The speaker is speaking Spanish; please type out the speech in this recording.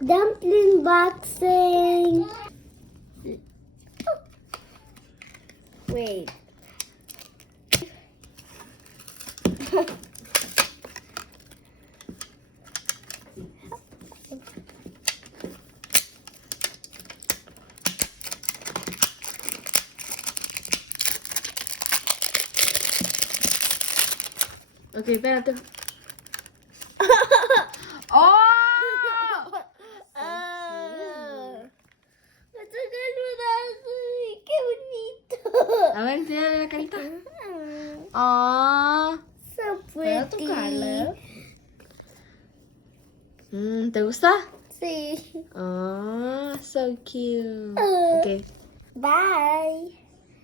Dumpling boxing. Wait. Ok, espérate. ¡Oh! Me toca el brazo. ¡Qué bonito! A ver, enséñale la carita. ¡Oh! So ¿Puedo pretty. tocarla? ¿Te gusta? Sí. Oh, so cute. Ok. Bye.